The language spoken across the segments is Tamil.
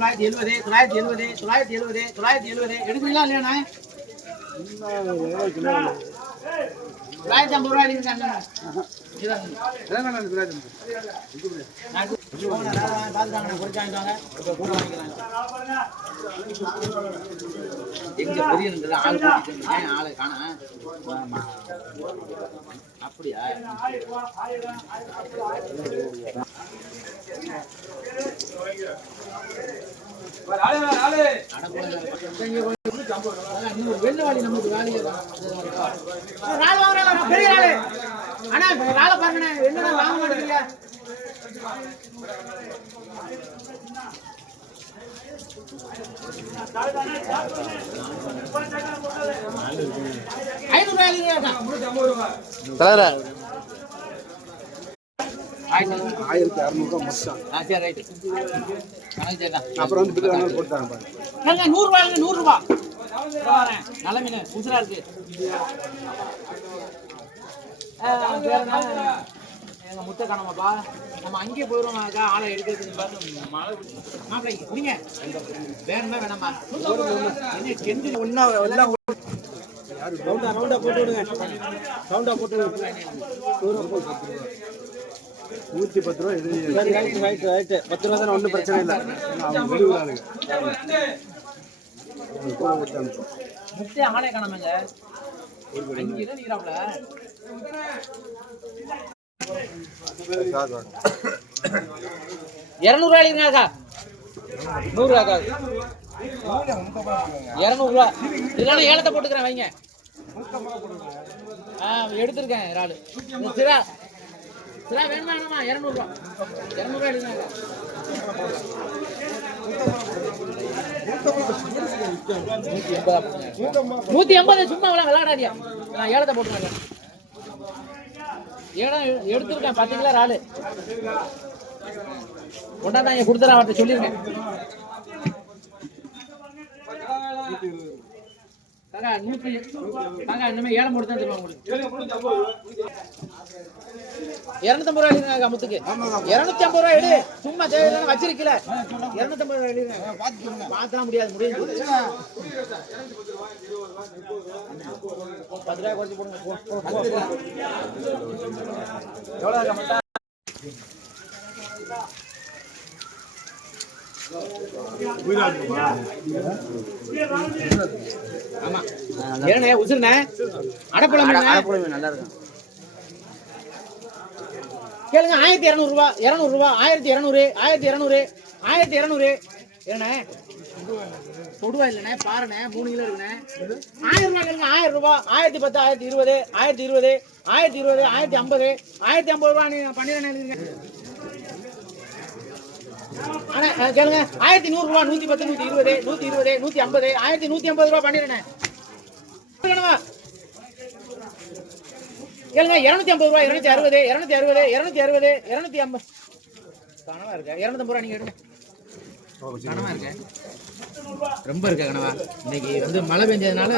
தொள்ளாயிரத்தி எழுபது தொள்ளாயிரத்தி எழுபது தொள்ளாயிரத்தி எழுபது தொள்ளாயிரத்தி எழுபது. எடுக்கிறீங்களா இல்லையாண்ணா? தொள்ளாயிரத்தி ஐம்பது ரூபா எடுக்கிறீங்க குறைச்சாங்க கூட வாங்கிக்கிறாங்க எங்க பெரிய ஆள் ஆளை காண? அப்படியா? வெள்ளவாளி நமக்கு வேலையே வாங்குறாங்க பெரிய அண்ணா ராளை பாருங்கண்ணே என்னடா வாங்க மாட்டேங்கிறீங்க ஐநூறு தலைவர ஆயிரத்தி அறுநூறுவா மொத்தம் சரி ரைட்டு அப்புறம் வந்து பில்லு போட்டாங்க பாருங்க வரேன். நல்ல மீன் இருக்கு ஆ, முட்டை காணாமப்பா நம்ம அங்கேயே போயிடுவோமாக்கா ஆளை எடுக்கிறதுக்கு பாருங்க மழை மாப்பிள்ளை குடிங்க வேணுமா வேணாமா என்ன கெண்டு ஒன்றா ரவுண்டா ரவுண்டா போட்டு விடுங்க ரவுண்டா போட்டு விடுங்க நூற்றி பத்து ரூபா இது ரைட்டு ரைட்டு பத்து ரூபா தானே ஒன்றும் பிரச்சனை இல்லை அவங்க வெளியூராளுங்க அவங்க கூட விட்டு அனுப்பும் முட்டை ஆளை காணாமங்க இரநூறுவா எழுதினாக்கா நூறுரூவாக்கா இரநூறுவா இதெல்லாம் ஏலத்தை போட்டுக்கிறேன் வைங்க. ஆ எடுத்திருக்கேன் இறாலு. சிலா வேணுமா வேணுமா? இரநூறுவா. இரநூறுவா எழுதினாங்க. நூத்தி எண்பது சும்மா விளா விளையாடாதியா நான் ஏலத்தை போட்டுருக்கேன் ஏடம் எடுத்திருக்கேன் பத்து கிலோ ஆளு கொண்டாதான் இங்க கொடுத்துறேன் அவர்கிட்ட சொல்லிருக்கேன் காக்கா, நூத்தி தாங்க இன்னுமே ஏலம் போட்டு தான் உங்களுக்கு. இருநூத்தம்பது ரூபா எழுதுங்க முத்துக்கு இருநூத்தி ஐம்பது ரூபா எடு. சும்மா தேவையில்லைன்னு வச்சிருக்கல. இருநூத்தம்பது ரூபா எழுதுங்க பார்த்தா முடியாது முடியும் பத்து ரூபாய் குறைச்சி போடுங்க. எவ்வளோ ஆமா. ஏண்ணே உசுருண்ணே அடப்பழம் நல்லா இருக்கும். கேளுங்க ஆயிரத்தி இரநூறுவா இரநூறுவா ஆயிரத்தி இரநூறு ஆயிரத்தி இரநூறு ஆயிரத்தி இரநூறு. என்ன தொடுவா இல்லைண்ணே பாருண்ணே மூணு கிலோ இருக்குண்ணே. ஆயிரம் ரூபா கேளுங்க ஆயிரம் ரூபா ஆயிரத்தி பத்து ஆயிரத்தி இருபது ஆயிரத்தி இருபது ஆயிரத்தி இருபது ஆயிரத்தி ஐம்பது ஆயிரத்தி ஐம்பது ரூபா நீங்கள் பண்ணிடுறேன் எழுதிருக்கேன். அண்ணா கேளுங்க ஆயிரத்தி நூறுரூவா நூற்றி பத்து நூற்றி இருபது நூற்றி இருபது நூற்றி ஐம்பது ஆயிரத்தி நூற்றி ஐம்பது ரூபா பண்ணிடுறேன் வேணுமா கேளுங்க இருநூத்தி ஐம்பது ரூபா இருநூத்தி அறுபது இருநூத்தி அறுபது இருநூத்தி அறுபது இருநூத்தி ஐம்பது. கனவா இருக்க? இருநூத்தம்பது ரூபா நீங்க எடுங்க. கனவா இருக்கேன் ரொம்ப இருக்க கனவா? இன்னைக்கு வந்து மழை பெஞ்சதுனால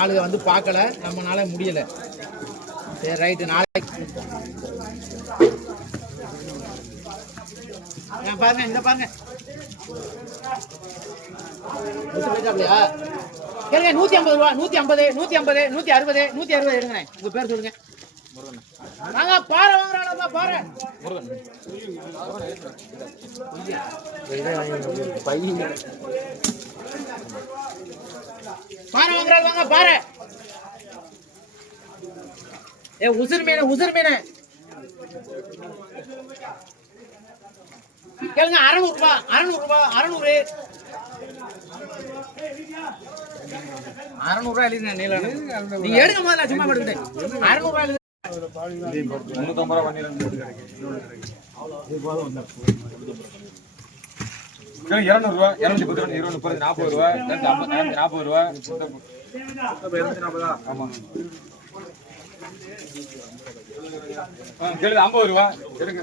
ஆளுங்க வந்து பார்க்கல. நம்மனால முடியல. சரி ரைட்டு நாளைக்கு ஆ, பாருங்க இந்த பாருங்க. கேளுங்க நூத்தி ஐம்பது ரூபா நூத்தி ஐம்பது நூத்தி ஐம்பது நூத்தி அறுபது நூத்தி அறுபது எடுங்க உங்க பேர் சொல்லுங்க. நாங்க பாறை வாங்குறாங்கப்பா பாறை. பாறை வாங்குறாங்க வாங்க பாறை. ஏ உசுர் மீன் உசுர் மீன். கேளுங்க அறநூறு ரூபாய் அறநூறு. ரூபாய் அறநூறு அறநூறு ரூபாய் எழுதினேன் நீங்க எடுங்க முதல்ல சும்மா படுத்துட்டு அறநூறு ரூபா எழுதி இரநூறுவா இரநூத்தி பத்து ரூபா இருபது முப்பது நாற்பது ரூபா இரநூத்தி ஐம்பது இரநூத்தி நாற்பது ரூபா இருநூத்தி நாற்பதா ஆமாம் கேளுங்க ஐம்பது ரூபா. எடுங்க.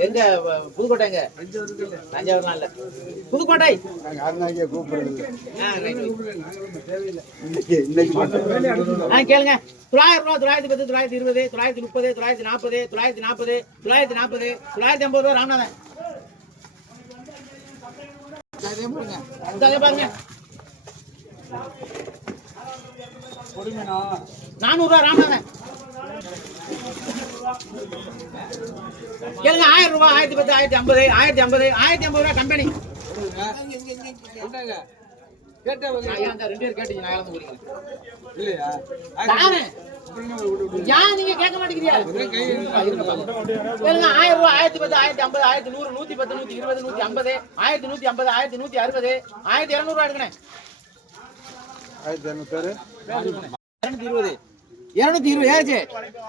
எங்க வ- புதுக்கோட்டை எங்க? தஞ்சாவூர்லாம் இல்ல. புதுக்கோட்டை? கேளுங்க. தொள்ளாயிரம் ரூபா தொள்ளாயிரத்தி பத்து தொள்ளாயிரத்தி இருபது தொள்ளாயிரத்தி முப்பது தொள்ளாயிரத்தி நாற்பது தொள்ளாயிரத்தி நாற்பது தொள்ளாயிரத்தி நாற்பது தொள்ளாயிரத்தி ஐம்பது ரூபா ராமநாதன் நானூறு ரூபா ராமநாதன். கேளுங்க ஆயிரம் ரூபாய் ஆயிரத்தி பத்து ஆயிரத்தி ஐம்பது ஆயிரத்தி ஐம்பது ஆயிரத்தி ஐம்பது ரூபா கம்பெனி ஆயிரம் ரூபாய் ஆயிரத்தி பத்து ஆயிரத்தி ஐம்பது ஆயிரத்தி நூறு நூத்தி பத்து நூத்தி இருபது நூத்தி ஐம்பது ஆயிரத்தி நூத்தி ஐம்பது ஆயிரத்தி நூத்தி அறுபது ஆயிரத்தி இருநூறு ரூபாய் எடுக்கணும் ஆயிரத்தி ஐநூறு இருநூத்தி இருபது. இருநூத்தி இருபது ஏச்சு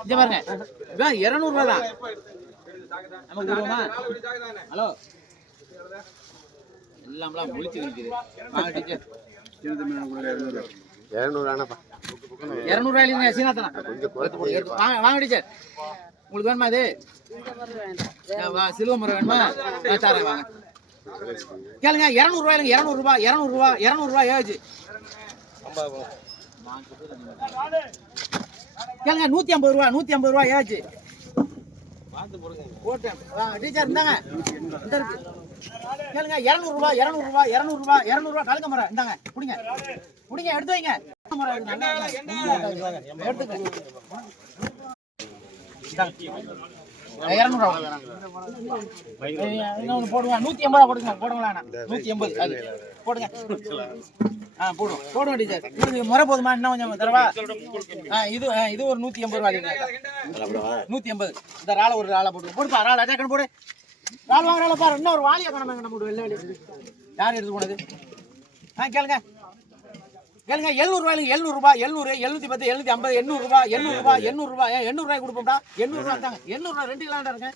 இங்க பாருங்க. இதான் இருநூறு ரூபாய் தான் விடுவோமா ஹலோ. எல்லாம்லாம் முழிச்சு நிற்குது டீச்சர். சீனாத்தனா வாங்க வாங்க டீச்சர். உங்களுக்கு வேணுமா ஆ, வா சிலுவ முறை வேணுமா? ஆ, தரேன் வாங்க. கேளுங்க இருநூறு ரூபாய்ங்க இருநூறு ரூபாய் இருநூறு ரூபாய் இருநூறு ரூபாய் ஏச்சு கேளுங்க நூத்தி ஐம்பது ரூபா நூத்தி ஐம்பது ரூபா ஏச்சு போட்டேன். டீச்சர் இந்தாங்க. இந்த இருக்கு. கேளுங்க இருநூறு ரூபாய் இருநூறு ரூபாய் இருநூறு ரூபாய் இருநூறு ரூபாய் கலக்க மரம். இந்தாங்க குடிங்க. குடிங்க எடுத்து வைங்க. எடுத்துக்க போடுங்க. நூற்றி எண்பது ரூபா போடுங்க போடுங்களா நூற்றி எண்பது. அது. போடுங்க. ஆ போடுவோம். போடுவோம் டீச்சர். இது முறை போதுமா? இன்னும் கொஞ்சம் தரவா? ஆ இது ஆ, இது ஒரு நூற்றி எண்பது ரூபா நூற்றி எண்பது. இந்த ராளை ஒரு ராளை போட்டு போடுப்பா ராளை அஜாக்கன் போடு. ராள் வாங்க ராளை பாரு. இன்னும் ஒரு வாலியை காணாம நம்ம வெள்ளை வெளியே யார் எடுத்து போனது? ஆ கேளுங்க. கேளுங்க எழுநூறு ரூபாய்க்கு எழுநூறு எழுநூத்தி பத்து எழுநூத்தி ஐம்பது எண்ணூறு ரூபாய் எண்ணூறு ரூபாய் எண்ணூறு ரூபாய். ஏன் எண்ணூறு ரூபாய் கொடுப்போம்டா. எண்ணூறு ரூபாய் தாங்க. எண்ணூறு ரூபாய் ரெண்டு கிலோ இருக்கேன்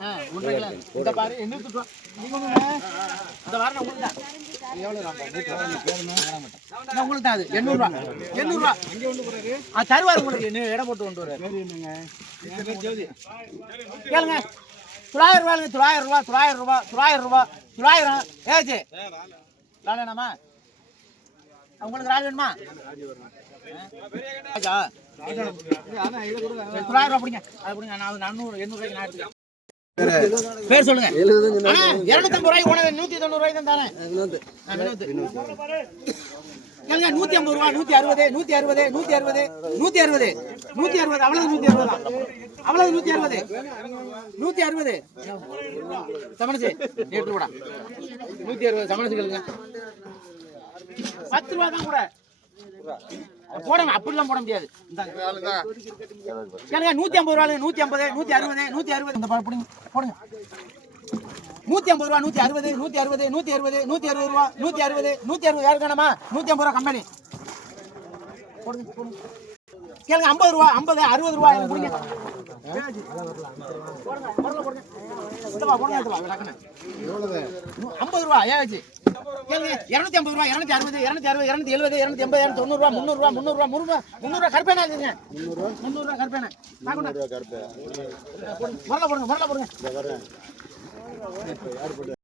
ஆ, ஒன்றரை கிலோ இந்த பாரு எண்ணூத்தி ரூபா. இந்த வாரம் உங்களுக்கு தான் ரூபா? நூத்தி ஐம்பது. நான் உங்களுக்கு தான் அது. எண்ணூறு ரூபா எண்ணூறு ரூபா ஆ தருவார் உங்களுக்கு. இடம் போட்டு கொண்டு வருவார். கேளுங்க. தொள்ளாயிரம் ரூபாய் தொள்ளாயிரம் ரூபாய் தொள்ளாயிரம் ரூபாய் தொள்ளாயிரம் ரூபாய் தொள்ளாயிரம் ஏச்சு வேணாமா உங்களுக்கு ராஜ் வேணுமா? ராஜா? தொள்ளாயிரம் ரூபாய் பிடிங்க. அது பிடிங்க. நான் நானூறு எண்ணூறு ரூபாய்க்கு நான் பேர். சொல்லுங்க. இருநூத்தம்பது ரூபாய்க்கு உனக்கு நூத்தி தொண்ணூறு ரூபாய்க்கு தான் தரேன். ஏங்க நூத்தி ஐம்பது ரூபா நூத்தி அறுபது நூத்தி அறுபது நூத்தி அறுபது நூத்தி அறுபது நூத்தி அறுபது அவ்வளவு நூத்தி அறுபது அவ்வளவு நூத்தி அறுபது நூத்தி அறுபது சமணசி கூட நூத்தி அறுபது சமணசி கேளுங்க பத்து ரூபா தான் கூட. போடுங்க அப்படிலாம் போட முடியாது. இந்தாங்க. கேளுங்க நூத்தி ஐம்பது ரூபா நூத்தி ஐம்பது நூத்தி அறுபது நூத்தி அறுபது. இந்த பா- போடுங்க போடுங்க. நூத்தி ஐம்பது ரூபா நூத்தி அறுபது நூத்தி அறுபது நூத்தி அறுபது நூத்தி அறுபது ரூபா நூத்தி அறுபது நூத்தி அறுபது. யாரு காணாமா நூத்தி ஐம்பது ரூபா கம்பெனி. போடுங்க போடுங்க. கேளுங்க ஐம்பது ரூபா ஐம்பது அறுபது ரூபா எனக்கு கொடுங்க இந்தப்பா, ஐம்பது ரூபா ஏச்சு கேளுங்க இருநூத்தி ஐம்பது ரூபா இருநூத்தி அறுபது இருநூத்தி அறுபது இருநூத்தி எழுபது இருநூத்தி எண்பது இருநூத்தி தொண்ணூறு ரூபா முந்நூறு ரூபா முந்நூறு ரூபா முந்நூறு ரூபா முந்நூறு ரூபா கருப்பேனா இருக்குங்க. முந்நூறு ரூபா கருப்பேனா. முரல போடுங்க முரல போடுங்க.